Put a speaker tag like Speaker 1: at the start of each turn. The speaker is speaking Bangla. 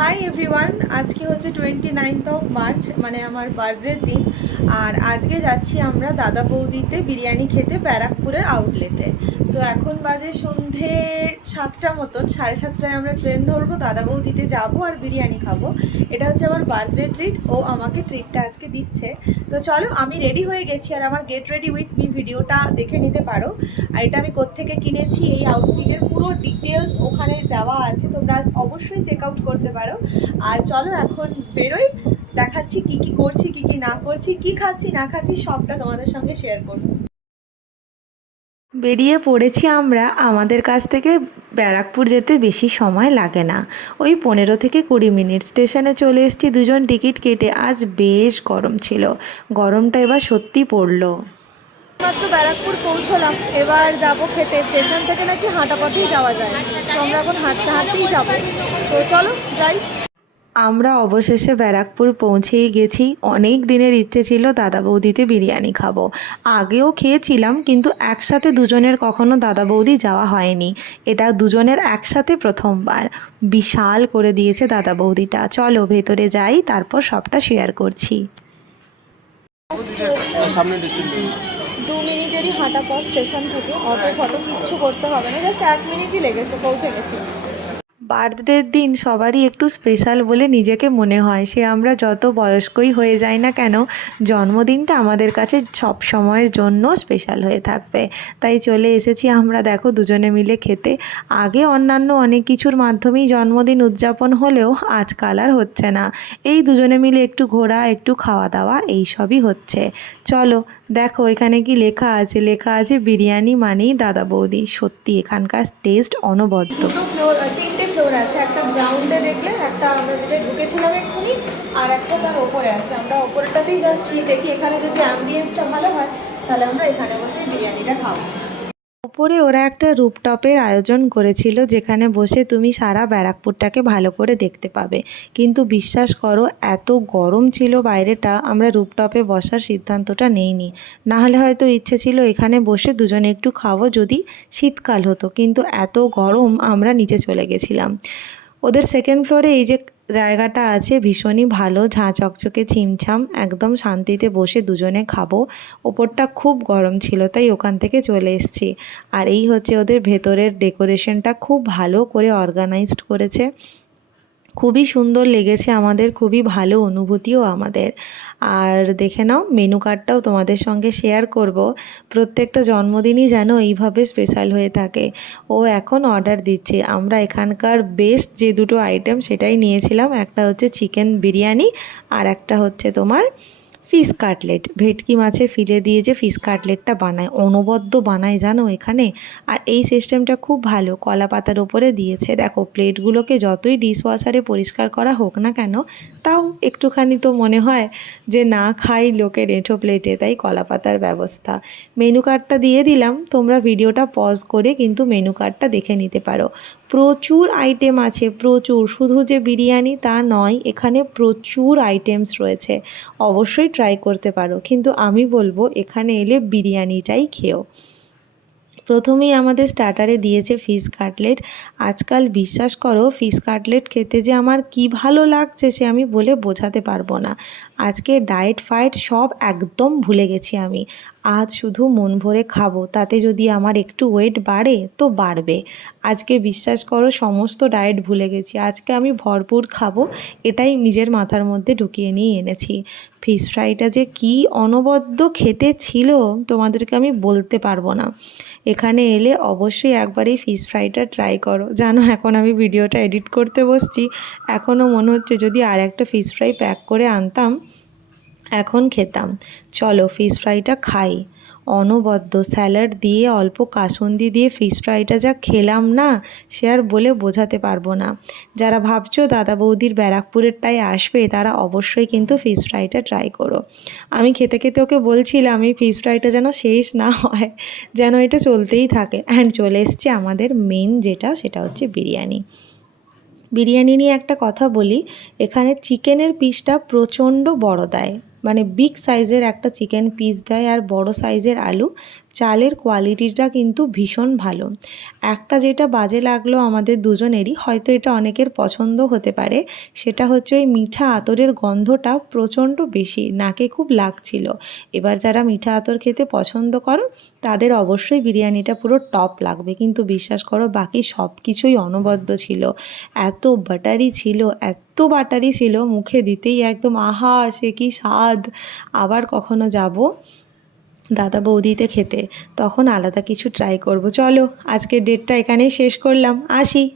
Speaker 1: হাই এভরিওয়ান আজকে হচ্ছে টোয়েন্টি নাইনথ অফ মার্চ মানে আমার বার্থডের দিন। আর আজকে যাচ্ছি আমরা দাদা বৌদিতে বিরিয়ানি খেতে ব্যারাকপুরের আউটলেটে তো এখন বাজে সন্ধে সাতটা মতন, সাড়ে সাতটায় আমরা ট্রেন ধরবো, দাদা বৌদিতে যাব আর বিরিয়ানি খাব। এটা হচ্ছে আমার বার্থডে ট্রিট ও আমাকে ট্রিটটা আজকে দিচ্ছে। তো চলো, আমি রেডি হয়ে গেছি আর আমার গেট রেডি উইথ মি ভিডিওটা দেখে নিতে পারো। আর এটা আমি কোত্থেকে কিনেছি, এই আউটফিটের পুরো ডিটেলস ওখানে দেওয়া আছে, তোমরা অবশ্যই চেক আউট করতে পারো। আর চলো, এখন বেরোই, দেখাচ্ছি কি কি করছি, কি কি না করছি, কি খাচ্ছি, না খাচ্ছি, সবটা তোমাদের সঙ্গে শেয়ার করব। বেরিয়ে পড়েছি আমরা, আমাদের কাছ থেকে ব্যারাকপুর যেতে বেশি সময় লাগে না। ওই পনেরো থেকে কুড়ি মিনিট স্টেশনে চলে এসেছি, দুজন টিকিট কেটে। আজ বেশ গরম ছিল। গরমটা এবার সত্যি পড়ল। মাত্র ব্যারাকপুর পৌঁছলাম। এবার যাব খেতে। স্টেশন থেকে নাকি হাঁটা পথেই যাওয়া যায়। তো আমরা এখন হাঁটতে হাঁটতেই যাব। তো চলো, যাই। আমরা অবশেষে ব্যারাকপুর পৌঁছেই গেছি। অনেক দিনের ইচ্ছে ছিল দাদা বৌদিতে বিরিয়ানি খাব। আগেও খেয়েছিলাম কিন্তু একসাথে দুজনের কখনো দাদা বৌদি যাওয়া হয়নি। এটা দুজনের একসাথে প্রথমবার। বিশাল করে দিয়েছে দাদা বৌদিটা চলো ভেতরে যাই তারপর সবটা শেয়ার করছি। দু মিনিটেরই হাঁটা পথ স্টেশন থেকে। অটো ফটো কিচ্ছু করতে হবে না। জাস্ট এক মিনিটই লেগেছে পৌঁছে গেছি। বার্থডের দিন সবারই একটু স্পেশাল বলে নিজেকে মনে হয়। সে আমরা যত বয়স্কই হয়ে যাই না কেন, জন্মদিনটা আমাদের কাছে সব সময়ের জন্য স্পেশাল হয়ে থাকবে। তাই চলে এসেছি আমরা দেখো দুজনে মিলে খেতে। আগে অন্যান্য অনেক কিছুর মাধ্যমেই জন্মদিন উদযাপন হলেও আজকাল আর হচ্ছে না। এই দুজনে মিলে একটু ঘোরা, একটু খাওয়া দাওয়া এই সবই হচ্ছে। চলো, দেখো এখানে কি লেখা আছে। লেখা আছে, বিরিয়ানি মানেই দাদা বৌদি। সত্যি এখানকার টেস্ট অনবদ্য। দুটো ফ্লোর তিনটে ফ্লোর আছে, একটা গ্রাউন্ডে দেখলে একটা আমরা যেটা ঢুকেছিলাম এক্ষুনি, আর একটা তার ওপরে আছে। আমরা ওপরটাতেই যাচ্ছি, দেখি এখানে যদি অ্যাম্বিয়েন্সটা ভালো হয়, তাহলে আমরা এখানে বসে বিরিয়ানিটা খাব। ওপরে ওরা একটা রুপটপের আয়োজন করেছিল যেখানে বসে তুমি সারা ব্যারাকপুরটাকে ভালো করে দেখতে পাবে। কিন্তু বিশ্বাস করো, এত গরম ছিল বাইরেটা, আমরা রুপটপে বসার সিদ্ধান্তটা নেইনি। নাহলে হয়তো ইচ্ছে ছিল এখানে বসে দুজনে একটু খাব যদি শীতকাল হতো, কিন্তু এত গরম আমরা নিচে চলে গেছিলাম। ওদের সেকেন্ড ফ্লোরে এই যে জায়গাটা আছে ভীষণই ভালো, ঝাঁ চকচকে ছিমছাম, একদম শান্তিতে বসে দুজনে খাব। ওপরটা খুব গরম ছিল, তাই ওখান থেকে চলে এসছি। আর এই হচ্ছে ওদের ভেতরের ডেকোরেশনটা খুব ভালো করে অর্গানাইজড করেছে। খুবই সুন্দর লেগেছে আমাদের, খুবই ভালো অনুভূতিও আমাদের। আর দেখে নাও মেনু কার্ডটাও তোমাদের সঙ্গে শেয়ার করব। প্রত্যেকটা জন্মদিনই যেন এইভাবে স্পেশাল হয়ে থাকে। ও এখন অর্ডার দিচ্ছে। আমরা এখানকার বেস্ট যে দুটো আইটেম সেটাই নিয়েছিলাম। একটা হচ্ছে চিকেন বিরিয়ানি আর একটা হচ্ছে তোমার ফিশ কাটলেট। ভেটকি মাছের ফিলে দিয়ে যে ফিশ কাটলেটটা বানায়, অনবদ্য বানায়, জানো এখানে? আর এই সিস্টেমটা খুব ভালো, কলা পাতার ওপরে দিয়েছে। দেখো, প্লেটগুলোকে যতই ডিশওয়াশারে পরিষ্কার করা হোক না কেন, তাও একটুখানি তো মনে হয় যে না খাই লোকের এঁঠো প্লেটে, তাই কলা পাতার ব্যবস্থা। মেনু কার্ডটা দিয়ে দিলাম, তোমরা ভিডিওটা পজ করে কিন্তু মেনু কার্ডটা দেখে নিতে পারো। প্রচুর আইটেম আছে, প্রচুর। শুধু যে বিরিয়ানি তা নয়, এখানে প্রচুর আইটেমস রয়েছে। অবশ্যই ট্রাই করতে পারো। কিন্তু আমি বলব, এখানে এলে বিরিয়ানিটাই খেও। প্রথমেই আমাদের স্টার্টারে দিয়েছে ফিশ কাটলেট আজকাল বিশ্বাস করো ফিশ কাটলেট খেতে যে আমার কি ভালো লাগছে সে আমি বলে বোঝাতে পারব না। আজকে ডায়েট ফায়েট সব একদম ভুলে গেছি আমি। আজ শুধু মন ভরে খাব, তাতে যদি আমার একটু ওয়েট বাড়ে তো বাড়বে। আজকে বিশ্বাস করো সমস্ত ডায়েট ভুলে গেছি, আজকে আমি ভরপুর খাব, এটাই নিজের মাথার মধ্যে ঢুকিয়ে নিয়ে এনেছি। ফিশ ফ্রাইটা যে কি অনবদ্য খেতে ছিল তোমাদেরকে আমি বলতে পারব না। এখানে এলে অবশ্যই একবার এই ফিশ ফ্রাইটা ট্রাই করো। জানো, এখন আমি ভিডিওটা এডিট করতে বসছি এখনও মনে হচ্ছে যদি আর একটা ফিশ ফ্রাই প্যাক করে আনতাম এখন খেতাম। চলো ফিশ ফ্রাইটা খাই। অনবদ্য স্যালাড দিয়ে অল্প কাসুন্দি দিয়ে ফিশ ফ্রাইটা যা খেলাম না, সে আর বলে বোঝাতে পারব না। যারা ভাবছ দাদা বৌদির ব্যারাকপুরেরটাই আসবে, তারা অবশ্যই কিন্তু ফিশ ফ্রাইটা ট্রাই করো। আমি খেতে খেতে ওকে বলছিলাম, এই ফিশ ফ্রাইটা যেন শেষ না হয়, যেন এটা চলতেই থাকে। অ্যান্ড চলে এসছে আমাদের মেন যেটা, সেটা হচ্ছে বিরিয়ানি। বিরিয়ানি নিয়ে একটা কথা বলি, এখানে চিকেনের পিসটা প্রচণ্ড বড় দেয়। মানে বিগ সাইজের একটা চিকেন পিস দেয় আর বড় সাইজের আলু চালের কোয়ালিটিটা কিন্তু ভীষণ ভালো। একটা যেটা বাজে লাগল আমাদের দুজনেরই, হয়তো এটা অনেকের পছন্দ হতে পারে, সেটা হচ্ছে ওই মিঠা আতরের গন্ধটা প্রচণ্ড বেশি, নাকে খুব লাগছিল। এবার যারা মিঠা আতর খেতে পছন্দ করো, তাদের অবশ্যই বিরিয়ানিটা পুরো টপ লাগবে। কিন্তু বিশ্বাস করো, বাকি সব কিছুই অনবদ্য ছিল। এত বাটারি ছিল, এত বাটারি ছিল, মুখে দিতেই একদম, আহা, সে কি স্বাদ! আবার কখনো যাব। দাদা বৌদিতে খেতে। তখন আলাদা কিছু ট্রাই করব। চলো, আজকের ডেটটা এখানেই শেষ করলাম। আসি।